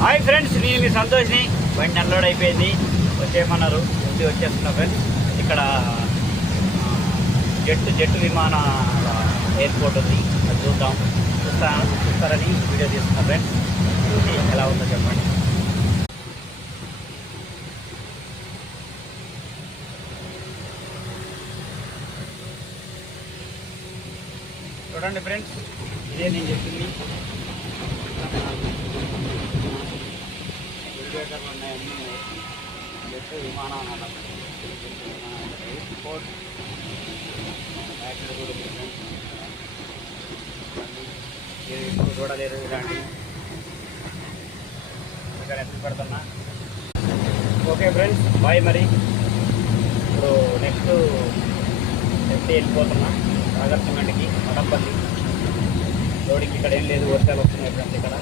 Hi friends, నేను మీ సంతోష్ని. బండి unload అయిపోయింది, వచ్చేయమన్నారు. వచ్చేస్తున్నా ఫ్రెండ్స్. ఇక్కడ జెట్ విమానాల ఎయిర్పోర్ట్ ఉంది, అది చూస్తారని వీడియో తీస్తున్నా ఫ్రెండ్స్. చూసి ఎలా ఉందో చెప్పండి. చూడండి ఫ్రెండ్స్, ఇదే నేను చెప్పింది. ఎలివేటర్లు ఉన్నాయి, అన్నీ ఉన్నాయి. జెట్ విమానాల ఎయిర్పోర్ట్ బ్యాటరీ కూడా ఉంది ఫ్రెండ్స్. ఇప్పుడు చూడలేదు ఇలాంటి ఇక్కడ ఎత్తులు పెడుతున్నా. Okay friends, bye. మరి ఇప్పుడు నెక్స్ట్ వెళ్ళిపోతున్నా సాగర్ సిమెంట్కి, మడంపల్లి. రోడ్డుకి ఇక్కడ ఏం లేదు, వర్షాలు వస్తున్నాయి ఫ్రెండ్స్. ఇక్కడ